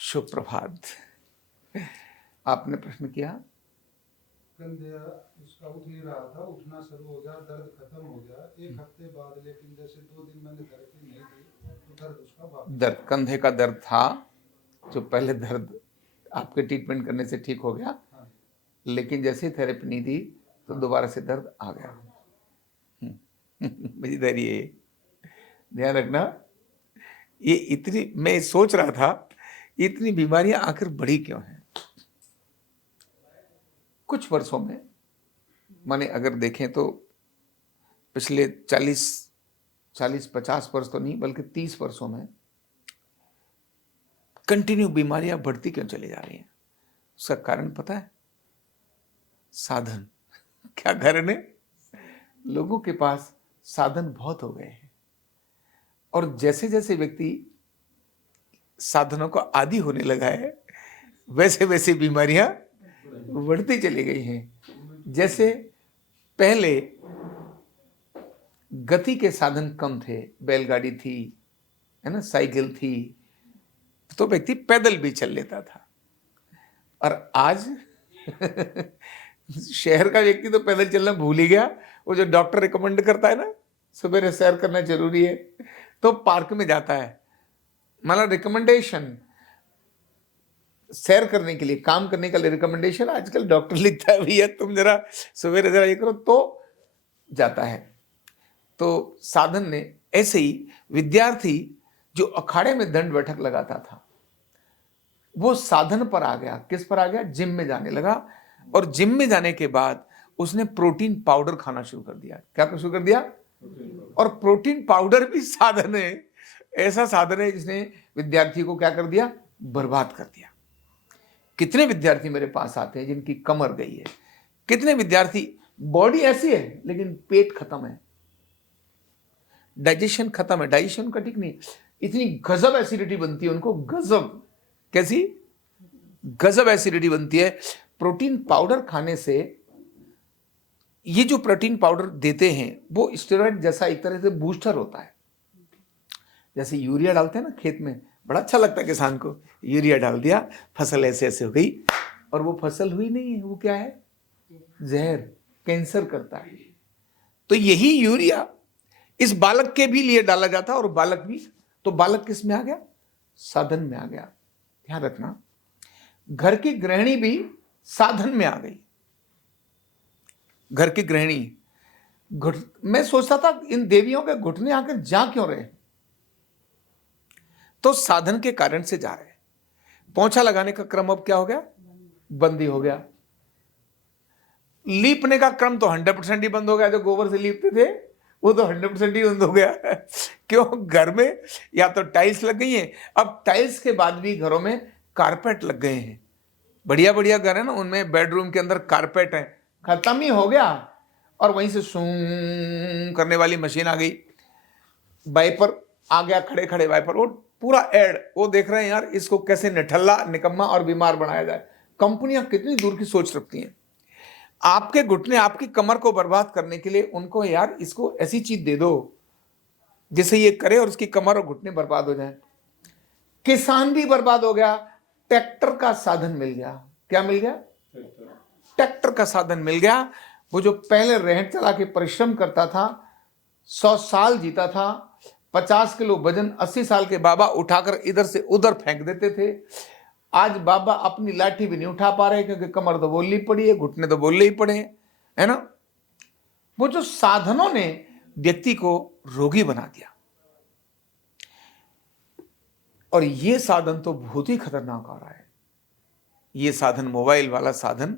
शुभ प्रभात। आपने प्रश्न किया। कंधे उसका उठ नहीं रहा था, उठना शुरू हो गया, दर्द खत्म हो गया एक हफ्ते बाद, लेकिन जैसे 2 दिन मैंने थेरेपी नहीं दी तो दर्द उसका वापस। दर्द कंधे का दर्द था जो पहले दर्द आपके ट्रीटमेंट करने से ठीक हो गया, हाँ। लेकिन जैसे ही थेरेपी नहीं दी तो दोबारा से दर्द आ गया। मेरी धैर्य ये ध्यान रखना। ये इतनी मैं सोच रहा था इतनी बीमारियां आखिर बढ़ी क्यों हैं। कुछ वर्षों में माने अगर देखें तो पिछले 40-50 वर्ष तो नहीं बल्कि 30 वर्षों में कंटिन्यू बीमारियां बढ़ती क्यों चली जा रही हैं। उसका कारण पता है? साधन। क्या कारण है? लोगों के पास साधन बहुत हो गए हैं और जैसे जैसे व्यक्ति साधनों को आदी होने लगा है वैसे वैसे बीमारियां बढ़ती चली गई हैं। जैसे पहले गति के साधन कम थे, बैलगाड़ी थी, है ना, साइकिल थी, तो व्यक्ति पैदल भी चल लेता था। और आज शहर का व्यक्ति तो पैदल चलना भूल ही गया। वो जो डॉक्टर रिकमेंड करता है ना सुबह सैर करना जरूरी है तो पार्क में जाता है। मतलब रिकमेंडेशन सैर करने के लिए, काम करने का रिकमेंडेशन आजकल डॉक्टर लिखता है, भैया तुम जरा सवेरे जरा ये करो, तो जाता है। तो साधन ने ऐसे ही विद्यार्थी जो अखाड़े में दंड बैठक लगाता था वो साधन पर आ गया। किस पर आ गया? जिम में जाने लगा। और जिम में जाने के बाद उसने प्रोटीन पाउडर खाना शुरू कर दिया। क्या शुरू कर दिया? और प्रोटीन पाउडर भी साधन है, ऐसा साधन है जिसने विद्यार्थी को क्या कर दिया? बर्बाद कर दिया। कितने विद्यार्थी मेरे पास आते हैं जिनकी कमर गई है, कितने विद्यार्थी बॉडी ऐसी है लेकिन पेट खत्म है, डाइजेशन खत्म है, डाइजेशन का ठीक नहीं, इतनी गजब एसिडिटी बनती है उनको। गजब कैसी? गजब एसिडिटी बनती है। प्रोटीन पाउडर खाने से, ये जो प्रोटीन पाउडर देते हैं वो स्टेरॉइड जैसा एक तरह से बूस्टर होता है। जैसे यूरिया डालते हैं ना खेत में, बड़ा अच्छा लगता है किसान को, यूरिया डाल दिया, फसल ऐसे ऐसे हो गई, और वो फसल हुई नहीं है, वो क्या है? जहर, कैंसर करता है। तो यही यूरिया इस बालक के भी लिए डाला जाता है, और बालक भी, तो बालक किस में आ गया? साधन में आ गया। ध्यान रखना, घर की गृहिणी भी साधन में आ गई। घर की गृहिणी मैं सोचता था इन देवियों के घुटने आकर जा क्यों रहे, तो साधन के कारण से जा रहे हैं। पोंछा लगाने का क्रम अब क्या हो गया? बंद ही हो गया। लीपने का क्रम तो 100% ही बंद हो गया। जो गोबर से लीपते थे वो तो 100% ही बंद हो गया। क्यों? घर में या तो टाइल्स लग गई हैं, अब टाइल्स के बाद भी घरों में कारपेट लग गए हैं। बढ़िया बढ़िया घर है ना, उनमें बेडरूम के अंदर कारपेट है। खत्म ही हो गया, और वहीं से सूं करने वाली मशीन आ गई, वाइपर आ गया, खड़े खड़े वाइपर, वो पूरा एड, वो देख रहे हैं यार इसको कैसे निठल्ला, निकम्मा और बीमार बनाया जाए। कंपनियां कितनी दूर की सोच रखती हैं। आपके घुटने, आपकी कमर को बर्बाद करने के लिए उनको यार इसको ऐसी चीज दे दो जिसे ये करे और उसकी कमर और घुटने बर्बाद हो जाए। किसान भी बर्बाद हो गया। ट्रैक्टर का साधन मिल गया। क्या मिल गया? ट्रैक्टर का साधन मिल गया। वो जो पहले रहट चला के परिश्रम करता था, 100 साल जीता था, 50 किलो वजन 80 साल के बाबा उठाकर इधर से उधर फेंक देते थे। आज बाबा अपनी लाठी भी नहीं उठा पा रहे क्योंकि कमर तो बोलनी पड़ी है, घुटने तो बोलने ही पड़े हैं, है ना। वो जो साधनों ने व्यक्ति को रोगी बना दिया, और ये साधन तो बहुत ही खतरनाक आ रहा है। ये साधन, मोबाइल वाला साधन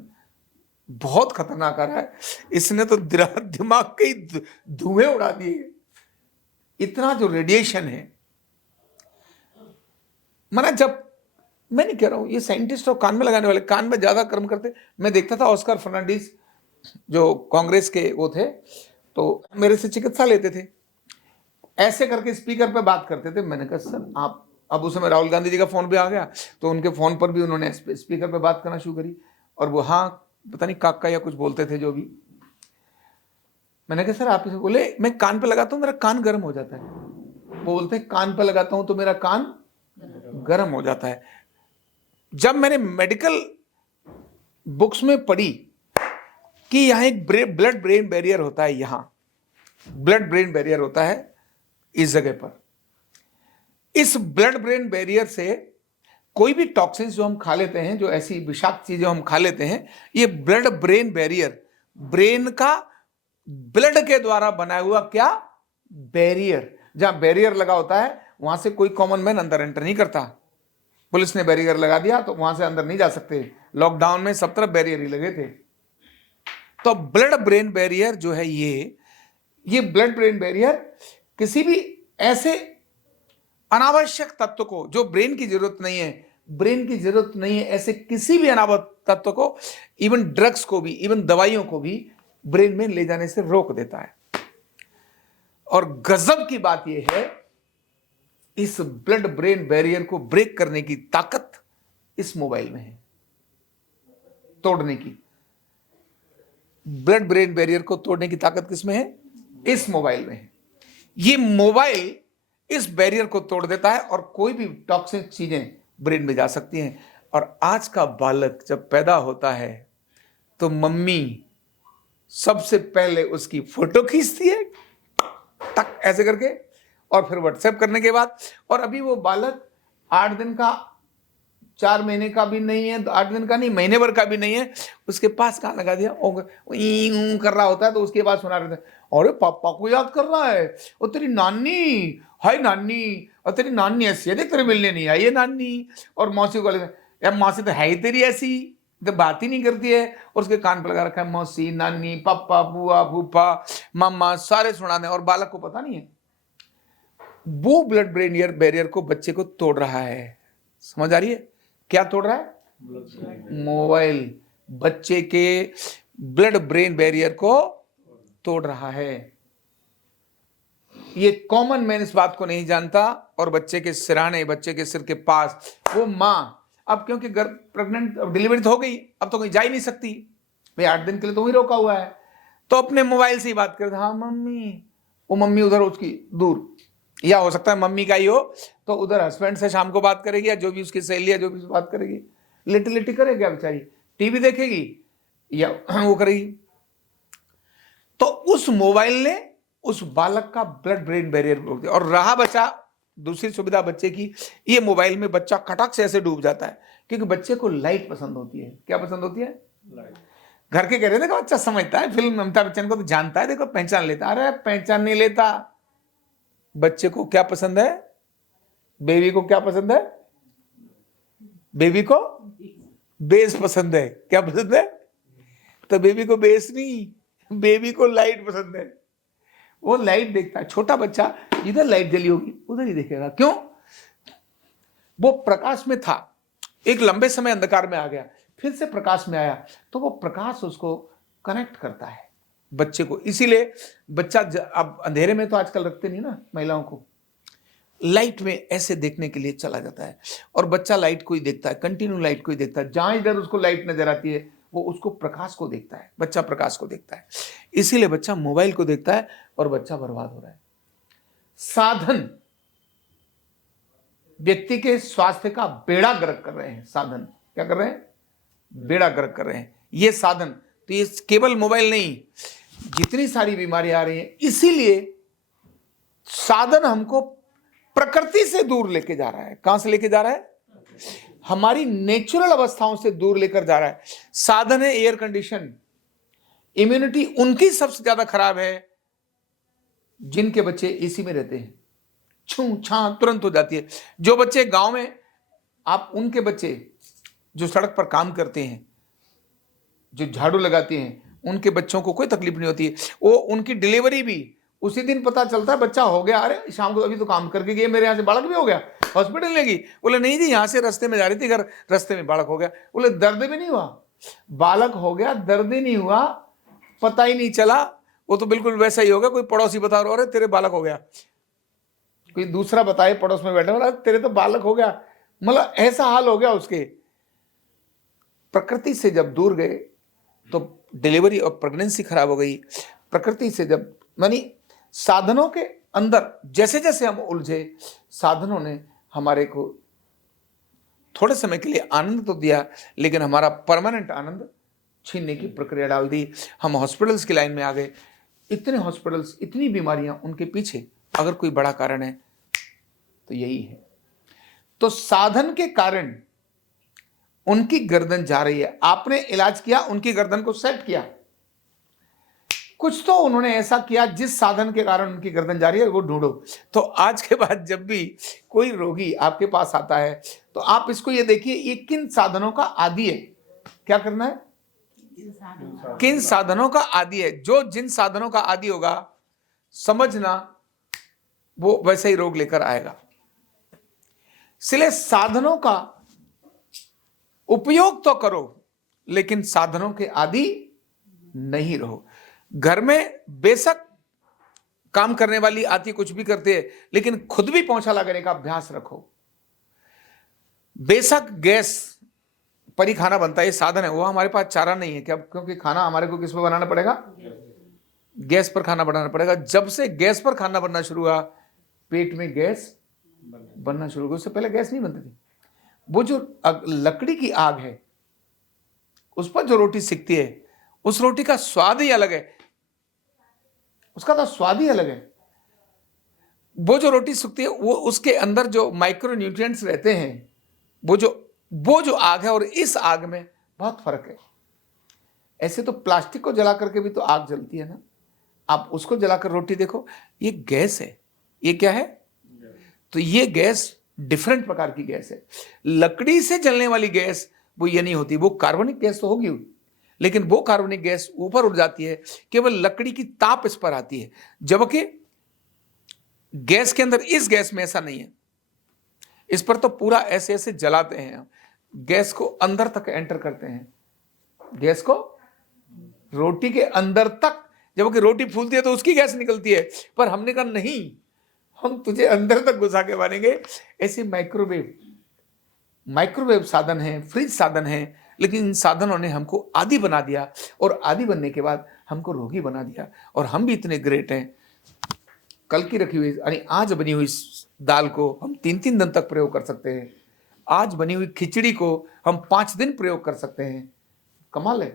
बहुत खतरनाक आ रहा है। इसने तो दिमाग के ही धुएं उड़ा दिए। इतना जो रेडिएशन है, माना, जब मैं नहीं कह रहा हूं ये साइंटिस्ट और कान में लगाने वाले कान में ज्यादा कर्म करते। मैं देखता था ऑस्कर फर्नांडिस जो कांग्रेस के वो थे, तो मेरे से चिकित्सा लेते थे, ऐसे करके स्पीकर पे बात करते थे। मैंने कहा सर आप, अब उस समय राहुल गांधी जी का फोन भी आ गया तो उनके फोन पर भी उन्होंने स्पीकर पे बात करना शुरू करी, और वो हाँ पता नहीं काका या कुछ बोलते थे जो भी। मैंने कहा सर आप इसे, बोले मैं कान पे लगाता हूँ मेरा कान गर्म हो जाता है। वो बोलते हैं कान पे लगाता हूं तो मेरा कान गर्म हो जाता है। जब मैंने मेडिकल बुक्स में पढ़ी कि यहाँ एक ब्लड ब्रेन बैरियर होता है, यहाँ ब्लड ब्रेन बैरियर होता है इस जगह पर, इस ब्लड ब्रेन बैरियर से कोई भी टॉक्सिन्स जो हम खा लेते हैं, जो ऐसी विषाक्त चीजें हम खा लेते हैं, ये ब्लड ब्रेन बैरियर, ब्रेन का ब्लड के द्वारा बनाया हुआ क्या बैरियर, जहां बैरियर लगा होता है वहां से कोई कॉमन मैन अंदर एंटर नहीं करता। पुलिस ने बैरियर लगा दिया तो वहां से अंदर नहीं जा सकते, लॉकडाउन में सब तरफ बैरियर ही लगे थे। तो ब्लड ब्रेन बैरियर जो है, ये ब्लड ब्रेन बैरियर किसी भी ऐसे अनावश्यक तत्व को, जो ब्रेन की जरूरत नहीं है, ऐसे किसी भी अनावश्यक तत्व को, इवन ड्रग्स को भी, इवन दवाइयों को भी ब्रेन में ले जाने से रोक देता है। और गजब की बात यह है, इस ब्लड ब्रेन बैरियर को ब्रेक करने की ताकत इस मोबाइल में है, तोड़ने की। ब्लड ब्रेन बैरियर को तोड़ने की ताकत किसमें है? इस मोबाइल में है। ये मोबाइल इस बैरियर को तोड़ देता है और कोई भी टॉक्सिक चीजें ब्रेन में जा सकती हैं। और आज का बालक जब पैदा होता है तो मम्मी सबसे पहले उसकी फोटो खींचती है, टक ऐसे करके, और फिर व्हाट्सएप करने के बाद, और अभी वो बालक 8 दिन का, 4 महीने का भी नहीं है, 8 दिन का नहीं, महीने भर का भी नहीं है, उसके पास कहाँ लगा दिया, कर रहा होता है तो उसके पास सुना रहता है, अरे पापा को याद कर रहा है, और तेरी नानी, हाय नानी, और तेरी नानी ऐसी है, देख तेरे मिलने नहीं आई है नानी। और मौसी को यार मौसी तो है ही तेरी ऐसी, तो बात ही नहीं करती है, और उसके कान पर लगा रखा है मौसी, नानी, पापा, बुआ, फूफा, मामा, सारे सुना दें, और बालक को पता नहीं है। वो ब्लड ब्रेन बैरियर को बच्चे को तोड़ रहा है। समझ आ रही है? क्या तोड़ रहा है? मोबाइल बच्चे के ब्लड ब्रेन बैरियर को तोड़ रहा है। ये कॉमन मैन इस बात को नहीं जानता, और बच्चे के सिराने, बच्चे के सिर के पास वो माँ, अब क्योंकि प्रेग्नेंट, डिलीवरी तो हो गई, अब तो कहीं जा ही नहीं सकती भाई, 8 दिन के लिए तो वही रोका हुआ है, तो अपने मोबाइल से ही बात करते, हाँ मम्मी, वो मम्मी उधर उसकी दूर, या हो सकता है मम्मी का ही हो तो उधर हस्बैंड से शाम को बात करेगी, या जो भी उसकी सहेली है जो भी बात करेगी, लेटी लेटी करेगी बेचारी, टीवी देखेगी या वो करेगी। तो उस मोबाइल ने उस बालक का ब्लड ब्रेन बैरियर रोक दिया। और रहा बचा दूसरी सुविधा बच्चे की, ये मोबाइल में बच्चा खटक से ऐसे डूब जाता है, क्योंकि बच्चे को लाइट पसंद होती है। क्या पसंद होती है? लाइट। घर के कह रहे थे कि बच्चा समझता है, फिल्म अमिताभ बच्चन को तो जानता है, देखो पहचान लेता। अरे पहचान नहीं लेता। बच्चे को क्या पसंद है? बेबी को क्या पसंद है? बेबी को बेस पसंद है। क्या पसंद है? तो बेबी को बेस नहीं, बेबी को लाइट पसंद है। वो लाइट देखता है। छोटा बच्चा इधर लाइट जली होगी उधर ही देखेगा। क्यों? वो प्रकाश में था, एक लंबे समय अंधकार में आ गया, फिर से प्रकाश में आया, तो वो प्रकाश उसको कनेक्ट करता है बच्चे को। इसीलिए बच्चा अब अंधेरे में तो आजकल रखते नहीं ना महिलाओं को, लाइट में ऐसे देखने के लिए चला जाता है, और बच्चा लाइट को ही देखता है, कंटिन्यू लाइट को ही देखता है। जहां इधर उसको लाइट नजर आती है वो उसको प्रकाश को देखता है, बच्चा प्रकाश को देखता है। इसीलिए बच्चा मोबाइल को देखता है और बच्चा बर्बाद हो रहा है। साधन व्यक्ति के स्वास्थ्य का बेड़ा गर्क कर रहे हैं। साधन क्या कर रहे हैं? बेड़ा गर्क कर रहे हैं। ये साधन, तो ये केवल मोबाइल नहीं, जितनी सारी बीमारियां आ रही हैं, इसीलिए साधन हमको प्रकृति से दूर लेके जा रहा है। कहां से लेके जा रहा है? हमारी नेचुरल अवस्थाओं से दूर लेकर जा रहा है। साधन है एयर कंडीशन। इम्यूनिटी उनकी सबसे ज्यादा खराब है जिनके बच्चे एसी में रहते हैं, छू छा तुरंत हो जाती है। जो बच्चे गांव में, आप उनके बच्चे जो सड़क पर काम करते हैं, जो झाड़ू लगाते हैं, उनके बच्चों को कोई तकलीफ नहीं होती है। वो उनकी डिलीवरी भी उसी दिन पता चलता है, बच्चा हो गया, अरे शाम को अभी तो काम करके गए, मेरे यहाँ से बालक भी हो गया, हॉस्पिटल ले गई। बोले नहीं जी, यहाँ से रास्ते में जा रही थी घर, रास्ते में बालक हो गया। बोले दर्द भी नहीं हुआ, बालक हो गया, दर्द ही नहीं हुआ, पता ही नहीं चला। वो तो बिल्कुल वैसा ही होगा, कोई पड़ोसी बता रहा, अरे तेरे बालक हो गया, कोई दूसरा बताए पड़ोस में बैठा, तेरे तो बालक हो गया, मतलब ऐसा हाल हो गया उसके। प्रकृति से जब दूर गए तो डिलीवरी और प्रेगनेंसी खराब हो गई। प्रकृति से जब, मानी साधनों के अंदर जैसे जैसे हम उलझे, साधनों ने हमारे को थोड़े समय के लिए आनंद तो दिया, लेकिन हमारा परमानेंट आनंद छीनने की प्रक्रिया डाल दी। हम हॉस्पिटल्स की लाइन में आ गए। इतने हॉस्पिटल्स, इतनी बीमारियां, उनके पीछे अगर कोई बड़ा कारण है तो यही है। तो साधन के कारण उनकी गर्दन जा रही है। आपने इलाज किया, उनकी गर्दन को सेट किया, कुछ तो उन्होंने ऐसा किया जिस साधन के कारण उनकी गर्दन जा रही है, वो ढूंढो। तो आज के बाद जब भी कोई रोगी आपके पास आता है तो आप इसको ये देखिए, ये किन साधनों का आदी है। क्या करना है? किन साधनों का आदी है। जो जिन साधनों का आदी होगा, समझना वो वैसे ही रोग लेकर आएगा। इसलिए साधनों का उपयोग तो करो, लेकिन साधनों के आदी नहीं रहो। घर में बेशक काम करने वाली आती, कुछ भी करते हैं, लेकिन खुद भी पोंछा लगाने का अभ्यास रखो। बेशक गैस पर ही खाना बनता है, ये साधन है, वो हमारे पास चारा नहीं है क्या? क्योंकि खाना हमारे को किस पर बनाना पड़ेगा? गैस पर खाना बनाना पड़ेगा। जब से गैस पर खाना बनना शुरू हुआ, पेट में गैस बनना शुरू हुआ। उससे पहले गैस नहीं बनती थी। वो जो लकड़ी की आग है, उस पर जो रोटी सिकती है, उस रोटी का स्वाद ही अलग है। उसका तो स्वाद ही अलग है। वो जो रोटी सूखती है, वो उसके अंदर जो माइक्रो न्यूट्रिएंट्स रहते हैं, वो जो आग है और इस आग में बहुत फर्क है। ऐसे तो प्लास्टिक को जला करके भी तो आग जलती है ना। आप उसको जलाकर रोटी देखो, ये गैस है। ये क्या है? तो ये गैस डिफरेंट प्रकार की गैस है। लकड़ी से जलने वाली गैस वो ये नहीं होती। वो कार्बनिक गैस तो होगी, लेकिन वो कार्बनिक गैस ऊपर उड़ जाती है, केवल लकड़ी की ताप इस पर आती है। जबकि गैस के अंदर, इस गैस में ऐसा नहीं है। इस पर तो पूरा ऐसे ऐसे जलाते हैं, गैस को अंदर तक एंटर करते हैं, गैस को रोटी के अंदर तक। जबकि रोटी फूलती है तो उसकी गैस निकलती है, पर हमने कहा नहीं, हम तुझे अंदर तक घुसा के मारेंगे। ऐसे माइक्रोवेव साधन है, फ्रिज साधन है, लेकिन इन साधनों ने हमको आदी बना दिया, और आदी बनने के बाद हमको रोगी बना दिया। और हम भी इतने ग्रेट हैं, कल की रखी हुई, यानी आज बनी हुई दाल को हम 3-3 दिन तक प्रयोग कर सकते हैं। आज बनी हुई खिचड़ी को हम 5 दिन प्रयोग कर सकते हैं। कमाल है।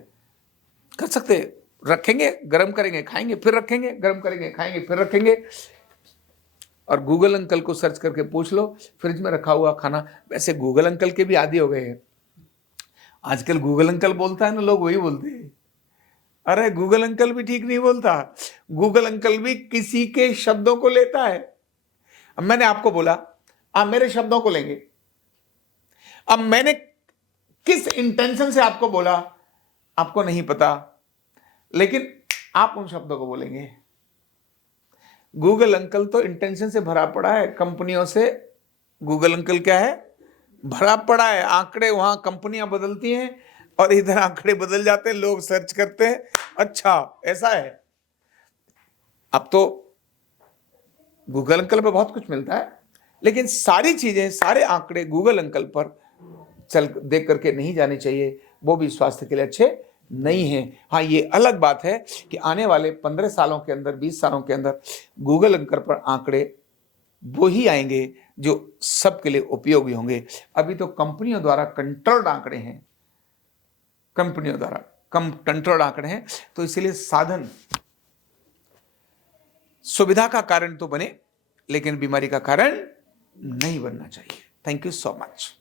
कर सकते हैं। रखेंगे, गर्म करेंगे, खाएंगे, फिर रखेंगे, गर्म करेंगे, खाएंगे, फिर रखेंगे। और गूगल अंकल को सर्च करके पूछ लो, फ्रिज में रखा हुआ खाना। वैसे गूगल अंकल के भी आदी हो गए हैं। आजकल गूगल अंकल बोलता है ना, लोग वही बोलते हैं। अरे गूगल अंकल भी ठीक नहीं बोलता। गूगल अंकल भी किसी के शब्दों को लेता है। अब मैंने आपको बोला, आप मेरे शब्दों को लेंगे। अब मैंने किस इंटेंशन से आपको बोला, आपको नहीं पता, लेकिन आप उन शब्दों को बोलेंगे। गूगल अंकल तो इंटेंशन से भरा पड़ा है कंपनियों से। गूगल अंकल क्या है? भरा पड़ा है। आंकड़े वहां कंपनियां बदलती हैं और इधर आंकड़े बदल जाते हैं, लोग सर्च करते हैं, अच्छा ऐसा है। अब तो गूगल अंकल पे बहुत कुछ मिलता है, लेकिन सारी चीजें, सारे आंकड़े गूगल अंकल पर चल देख करके नहीं जाने चाहिए। वो भी स्वास्थ्य के लिए अच्छे नहीं है। हाँ, ये अलग बात है कि आने वाले 15 सालों के अंदर, 20 सालों के अंदर गूगल अंकल पर आंकड़े वो ही आएंगे जो सबके लिए उपयोगी होंगे। अभी तो कंपनियों द्वारा कंट्रोल्ड आंकड़े हैं, कंपनियों द्वारा कंट्रोल्ड आंकड़े हैं। तो इसलिए साधन सुविधा का कारण तो बने, लेकिन बीमारी का कारण नहीं बनना चाहिए। Thank you so much.